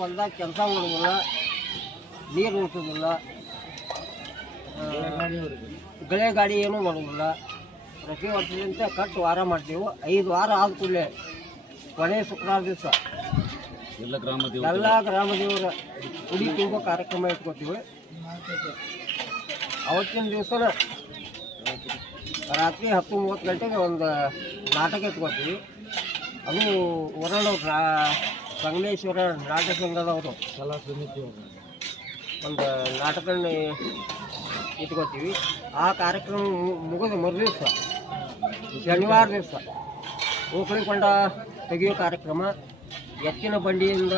ಹೊಲ್ದಾಗ ಕೆಲಸ ಮಾಡೋದಿಲ್ಲ ನೀರು ಉಳಿಸೋದಿಲ್ಲ ಗಳೆ ಗಾಡಿ ಏನೂ ಮಾಡೋದಿಲ್ಲ. ಪ್ರತಿ ವರ್ಷದಿಂದ ಕಟ್ಟು ವಾರ ಮಾಡ್ತೀವಿ. ಐದು ವಾರ ಆದ ಕೂಡಲೇ ಕೊನೆ ಶುಕ್ರವಾರ ದಿವಸ. ಎಲ್ಲ ಗ್ರಾಮ ಎಲ್ಲ ಗ್ರಾಮ ದೇವರ ಉಡಿ ತುಂಬ ಕಾರ್ಯಕ್ರಮ ಇಟ್ಕೋತೀವಿ. ಅವತ್ತಿನ ದಿವಸನ ರಾತ್ರಿ ಹತ್ತು ಮೂವತ್ತು ಗಂಟೆಗೆ ಒಂದು ನಾಟಕ ಇಟ್ಕೋತೀವಿ. ಅದು ಒರಳು ಸಂಗಮೇಶ್ವರ ನಾಟಕ ಸಂಘದವರು ಕಲಾ ಸಮಿತಿ ಒಂದು ನಾಟಕನ ಇಟ್ಕೋತೀವಿ. ಆ ಕಾರ್ಯಕ್ರಮ ಮುಗಿದ ಮರು ದಿವಸ, ಶನಿವಾರ ದಿವಸ ಓಕಳಿಕೊಂಡ ತೆಗೆಯೋ ಕಾರ್ಯಕ್ರಮ, ಎತ್ತಿನ ಬಂಡಿಯಿಂದ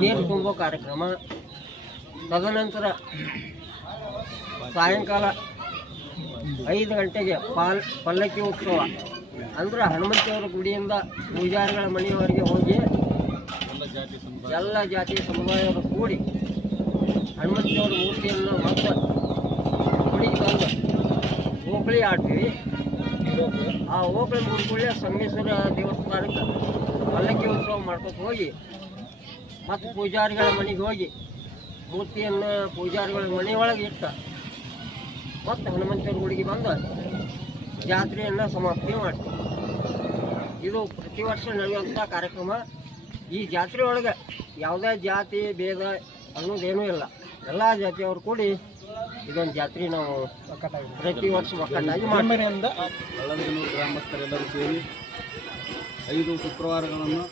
ನೀರು ತುಂಬೋ ಕಾರ್ಯಕ್ರಮ, ತದನಂತರ ಸಾಯಂಕಾಲ ಐದು ಗಂಟೆಗೆ ಪಾಲ್, ಪಲ್ಲಕ್ಕಿ ಉತ್ಸವ. ಅಂದ್ರೆ ಹನುಮಂತಿಯವರ ಗುಡಿಯಿಂದ ಪೂಜಾರಿಗಳ ಮನೆಯವರೆಗೆ ಹೋಗಿ ಎಲ್ಲ ಜಾತಿ ಸಮುದಾಯವರು ಕೂಡಿ ಹನುಮಂತಿಯವರ ಮೂರ್ತಿಯನ್ನು ಮತ್ತೆ ಗುಡಿಗೆ ತಂದು ಓಕಳಿ ಆಡ್ತೀವಿ ಆ ಓಕಳಿ ಮುಗಿದ್ಕೊಳ್ಳೆ ಸಂಗಮೇಶ್ವರ ದೇವಸ್ಥಾನಕ್ಕೆ ಪಲ್ಲಕ್ಕಿ ಉತ್ಸವ ಮಾಡ್ಕೊತ ಹೋಗಿ ಮತ್ತು ಪೂಜಾರಿಗಳ ಮನೆಗೆ ಹೋಗಿ ಮೂರ್ತಿಯನ್ನು ಪೂಜಾರಿಗಳ ಮನೆಯೊಳಗೆ ಇಟ್ಟ. ಮತ್ತು ಹನುಮಂತೇವ್ರ ಗುಡಿಗೆ ಬಂದು ಜಾತ್ರೆಯನ್ನು ಸಮಾಪ್ತಿ ಮಾಡ್ತೀವಿ ಇದು ಪ್ರತಿ ವರ್ಷ ನಡೆಯುವಂಥ ಕಾರ್ಯಕ್ರಮ. ಈ ಜಾತ್ರೆ ಒಳಗೆ ಯಾವುದೇ ಜಾತಿ ಭೇದ ಅನ್ನೋದೇನೂ ಇಲ್ಲ. ಎಲ್ಲ ಜಾತಿಯವರು ಕೂಡಿ ಇದೊಂದು ಜಾತ್ರೆ ನಾವು ಪ್ರತಿ ವರ್ಷ ಒಕ್ಕಟ್ಟಾಗಿ ಮಾಡ್ತೀವಿ. ಬೆಳ್ಳಂದನೂರು ಗ್ರಾಮಸ್ಥರೆಲ್ಲರೂ ಸೇರಿ ಐದು ಶುಕ್ರವಾರಗಳನ್ನು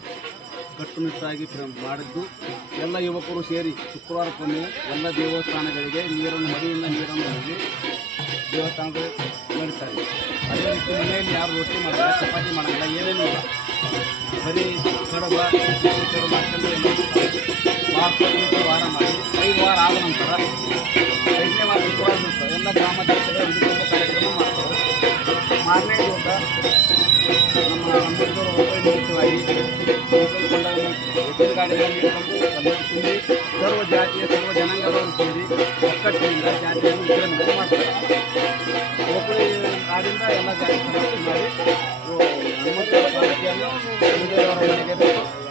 ಕಟ್ಟುನಿಟ್ಟಾಗಿ ಮಾಡಿದ್ದು ಎಲ್ಲ ಯುವಕರು ಸೇರಿ ಶುಕ್ರವಾರಕ್ಕೊಮ್ಮೆ ಎಲ್ಲ ದೇವಸ್ಥಾನಗಳಿಗೆ ನೀರನ್ನು ಮಡಿಯಿಂದ ನೀರನ್ನು ಹೋಗಿ ದೇವಸ್ಥಾನಗಳು ನಡೀತಾರೆ. ಅದೇ ರೀತಿ ಮನೆಯಲ್ಲಿ ಯಾರು ರೊಟ್ಟಿ ಮಾಡಲ್ಲ ಚಪಾತಿ ಮಾಡಲ್ಲ ಏನೇನೂ ಇಲ್ಲ. ಬರೀ ಕಡಬ ಕಡಬ ಮಾಡ್ಕೊಂಡು ಎಲ್ಲ ವಾರ ವಾರ ಮಾಡಿ ಐದು ವಾರ ಆದ ನಂತರ ಐದನೇ ವಾರ ಶುಕ್ರವಾರ ದಿವಸ ಎಲ್ಲ ಗ್ರಾಮ ದೇವತೆಗಳ ಒಂದು ಕಾರ್ಯಕ್ರಮ ಮಾಡ್ತಾರೆ ಮಾರನೇ ದಿವಸ ನಮ್ಮ ಅಂಬೇಡ್ಕರ್ ಉಪಯುಕ್ತವಾಗಿ ಎತ್ತಿನ ಗಾಡಿಗಳಲ್ಲಿ ತಂದು ಎಲ್ಲರೂ ತುಂಬಿ ಸರ್ವ ಜಾತಿಯ ಸರ್ವ ಜನಾಂಗದವರು ಸೇರಿ ಒಕ್ಕಟ್ಟಿನಿಂದ ಜಾತಿಯನ್ನು ವಿಜೃಂಭಣೆ ಮಾಡ್ತಾರೆ ಒಬ್ಬಳಿ ಕಾಡಿಂದ ಎಲ್ಲ ಜಾತಿ ಸಮಾಪ್ತಿ ಮಾಡಿ हमको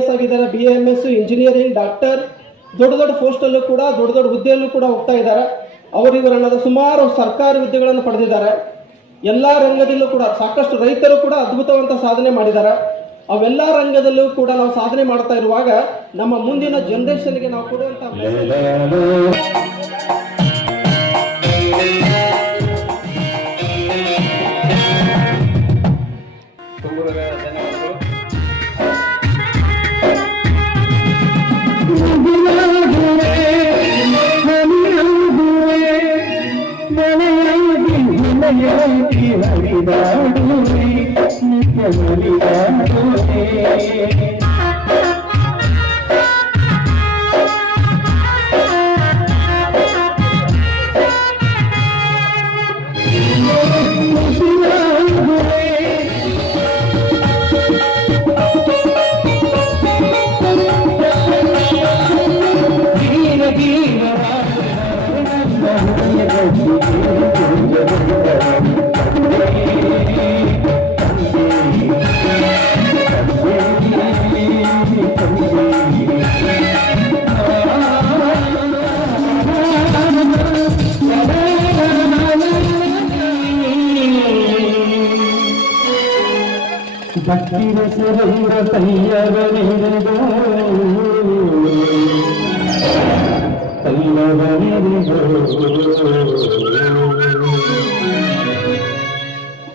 ಎಸ್ ಆಗಿದ್ದಾರೆ B M S engineering doctor ದೊಡ್ಡ ದೊಡ್ಡ ಪೋಸ್ಟಲ್ಲೂ ಕೂಡ ದೊಡ್ಡ ದೊಡ್ಡ ಹುದ್ದೆಯಲ್ಲೂ ಕೂಡ ಹೋಗ್ತಾ ಇದ್ದಾರೆ. ಅವರು ಇವರನ್ನದ ಸುಮಾರು ಸರ್ಕಾರಿ ಹುದ್ದೆಗಳನ್ನು ಪಡೆದಿದ್ದಾರೆ. ಎಲ್ಲ ರಂಗದಲ್ಲೂ ಕೂಡ ಸಾಕಷ್ಟು ರೈತರು ಕೂಡ ಅದ್ಭುತವಂತ ಸಾಧನೆ ಮಾಡಿದ್ದಾರೆ. ಅವೆಲ್ಲ ರಂಗದಲ್ಲೂ ಕೂಡ ನಾವು ಸಾಧನೆ ಮಾಡ್ತಾ ಇರುವಾಗ ನಮ್ಮ ಮುಂದಿನ ಜನರೇಷನ್ಗೆ ನಾವು ಕೊಡುವಂತ Amen. ഭക്തിര സുരേന്ദ്ര തയ്യവനിരകോ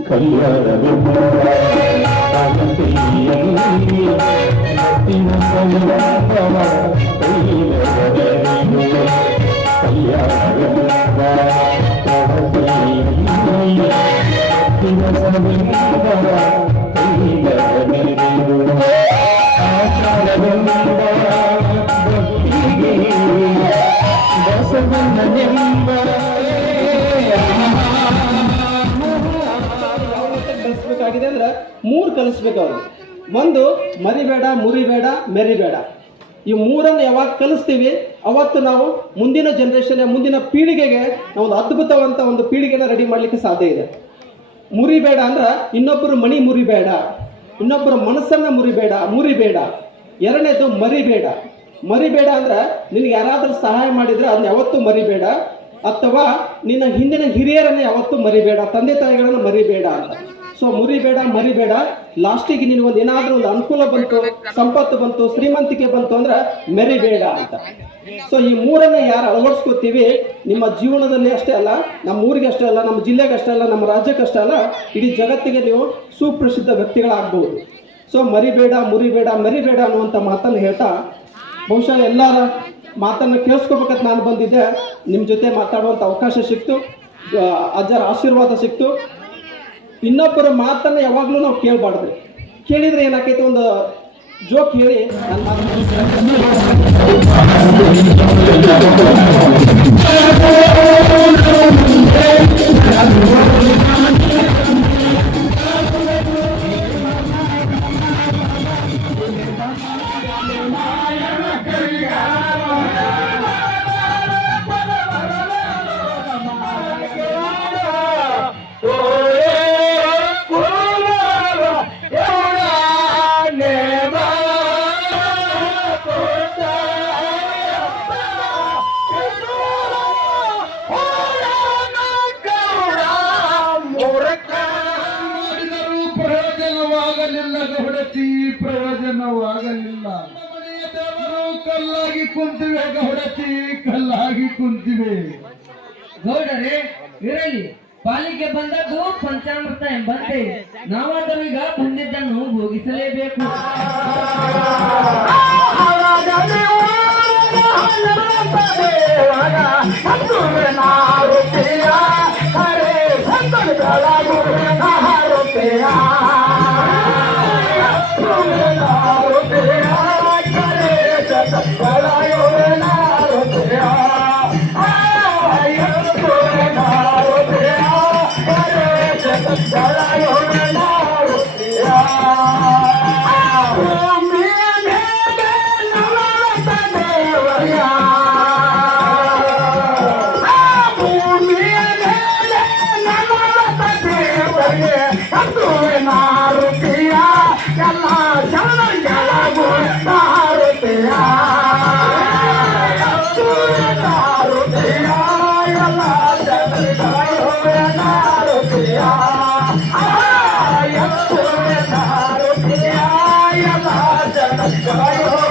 കല്യാണ വിഭവ ಕಲಿಸ್ಬೇಕು ಅವರು. ಒಂದು, ಮರಿಬೇಡ, ಮುರಿಬೇಡ, ಮೆರಿಬೇಡ. ಈ ಮೂರನ್ನು ಯಾವಾಗ ಕಲಿಸ್ತೀವಿ, ಅವತ್ತು ನಾವು ಮುಂದಿನ ಜನರೇಷನ್ ಮುಂದಿನ ಪೀಳಿಗೆಗೆ ನಾವು ಒಂದು ಅದ್ಭುತವಂತ ಒಂದು ಪೀಳಿಗೆನ ರೆಡಿ ಮಾಡಲಿಕ್ಕೆ ಸಾಧ್ಯ ಇದೆ. ಮುರಿಬೇಡ ಅಂದ್ರೆ ಇನ್ನೊಬ್ಬರು ಮಣಿ ಮುರಿಬೇಡ, ಇನ್ನೊಬ್ಬರ ಮನಸ್ಸನ್ನ ಮುರಿಬೇಡ ಮುರಿಬೇಡ. ಎರಡನೇದು ಮರಿಬೇಡ. ಮರಿಬೇಡ ಅಂದ್ರೆ ನಿನಗೆ ಯಾರಾದರೂ ಸಹಾಯ ಮಾಡಿದ್ರೆ ಅದನ್ನ ಯಾವತ್ತೂ ಮರಿಬೇಡ, ಅಥವಾ ನಿನ್ನ ಹಿಂದಿನ ಹಿರಿಯರನ್ನ ಯಾವತ್ತೂ ಮರಿಬೇಡ, ತಂದೆ ತಾಯಿಗಳನ್ನು ಮರಿಬೇಡ ಅಂತ. ಸೊ ಮುರಿಬೇಡ, ಮರಿಬೇಡ ಲಾಸ್ಟಿಗೆ ನಿನಗೊಂದು ಏನಾದರೂ ಒಂದು ಅನುಕೂಲ ಬಂತು, ಸಂಪತ್ತು ಬಂತು, ಶ್ರೀಮಂತಿಕೆ ಬಂತು ಅಂದ್ರೆ ಮೆರಿಬೇಡ ಅಂತ. ಸೊ ಈ ಮೂರನ್ನ ಯಾರು ಅಳವಡಿಸ್ಕೋತೀವಿ, ನಿಮ್ಮ ಜೀವನದಲ್ಲಿ ಅಷ್ಟೇ ಅಲ್ಲ, ನಮ್ಮ ಊರಿಗೆ ಅಷ್ಟೇ ಅಲ್ಲ, ನಮ್ಮ ಜಿಲ್ಲೆಗೆ ಅಷ್ಟೇ ಅಲ್ಲ, ನಮ್ಮ ರಾಜ್ಯಕ್ಕೆ ಅಷ್ಟೇ ಅಲ್ಲ, ಇಡೀ ಜಗತ್ತಿಗೆ ನೀವು ಸುಪ್ರಸಿದ್ಧ ವ್ಯಕ್ತಿಗಳಾಗ್ಬೋದು. ಸೊ ಮರಿಬೇಡ, ಮುರಿಬೇಡ, ಮರಿಬೇಡ ಅನ್ನುವಂಥ ಮಾತನ್ನು ಹೇಳ್ತಾ, ಬಹುಶಃ ಎಲ್ಲರ ಮಾತನ್ನು ಕೇಳಿಸ್ಕೋಬೇಕಂತ ನಾನು ಬಂದಿದ್ದೆ. ನಿಮ್ಮ ಜೊತೆ ಮಾತಾಡುವಂಥ ಅವಕಾಶ ಸಿಕ್ತು ಅಜ್ಜರ ಆಶೀರ್ವಾದ ಸಿಕ್ತು. ಇನ್ನೊಬ್ಬರ ಮಾತನ್ನು ಯಾವಾಗಲೂ ನಾವು ಕೇಳಬಾರ್ದು. ಕೇಳಿದ್ರೆ ಏನಾಕೈತೆ ಒಂದು ಜೋಕ್ ಹೇಳಿ. ನನ್ನ But I But I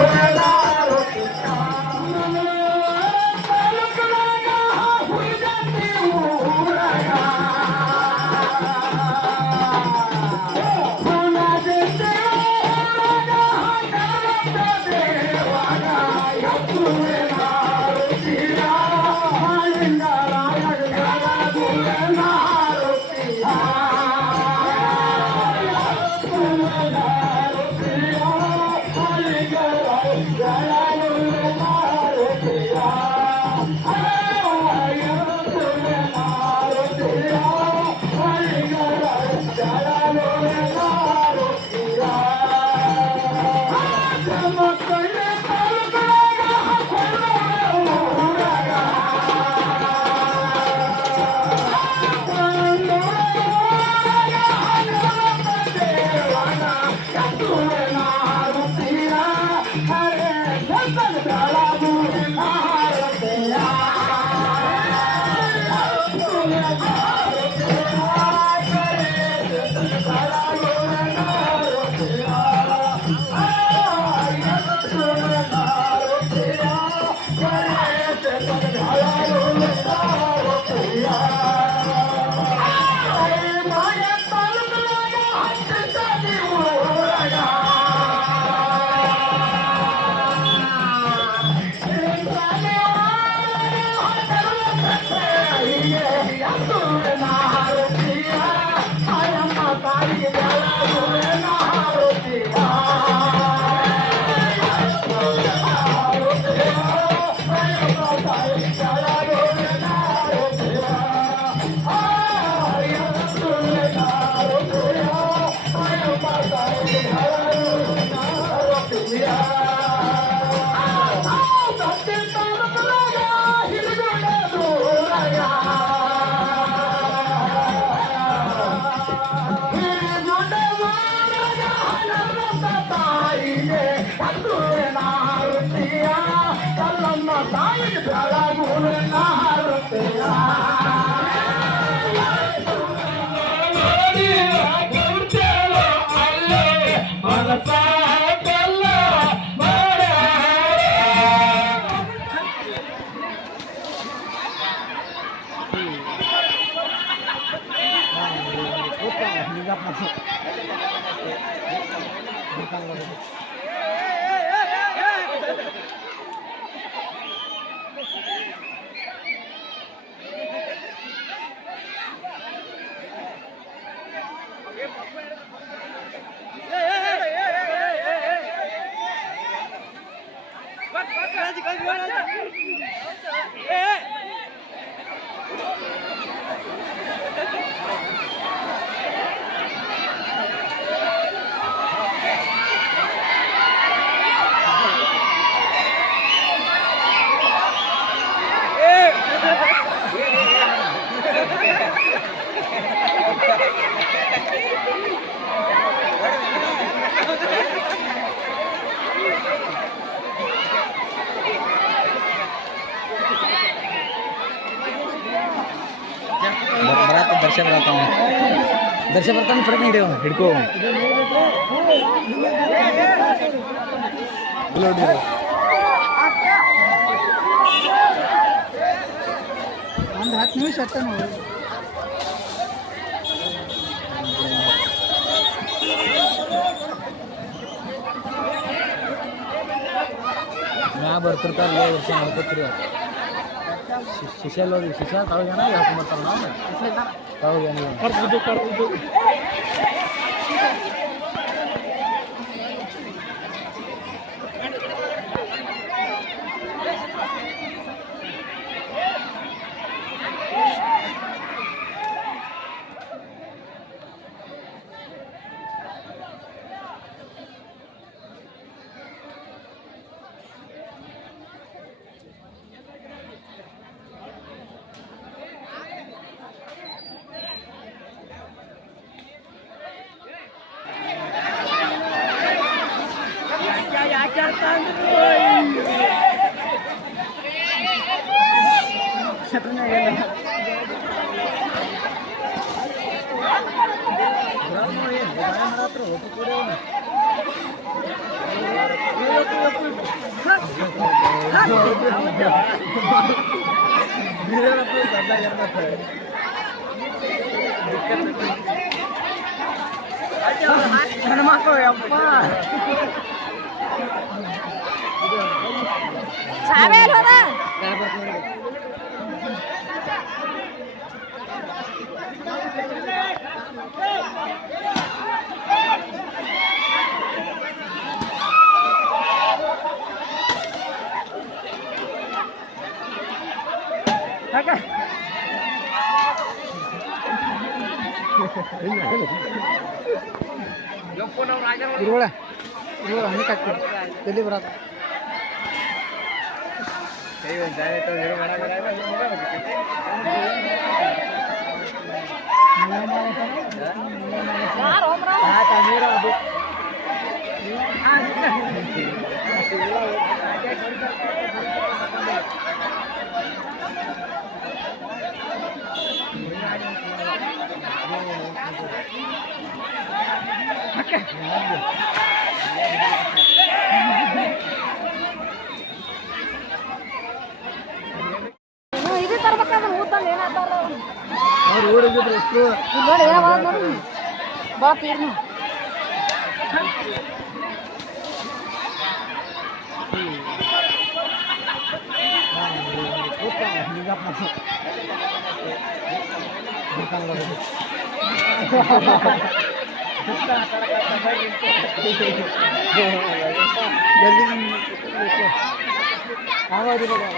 Hadi hadi hadi. ದರ್ಶ ಬರತ್ತಾವ ದರ್ಶ ಬರ್ತಾನೆ ಫಡಕ್ ಹಿಡಿಯೋ ಹಿಡ್ಕೋ ಒಂದು ಹತ್ತು ನಿಮಿಷ ಅಷ್ಟೇ ನೋಡಿ ಮ್ಯಾ ಬರ್ತಿರ್ತಾರಲ್ಲ ವರ್ಷ ನೋಡ್ಕೊತೀರಿ ಶಿಷ್ಯ ನೋಡಿ ಶಿಷ್ಯ Tahu yang ini. Partido, partido. Ano naman ko, yan pa. Sabi, ano na? Hey! ಗುರುಗಳ ಗುರುಗಳ ಹಣ್ಣು ಹಾಕ್ತೀವಿ ಎಲ್ಲಿ ಬರತ್ತ ಇದು ತರ್ಬೇಕಾದ್ರೆ ಊದ್ದಂಗೆ ಏನಾಗ್ತಾರ ಅವ್ರು ಓಡಿದ್ರು ಎಷ್ಟು ನೋಡಿ ಏನೋ ನೋಡಿ ಬಾ Galing nito. Tama di ba daw?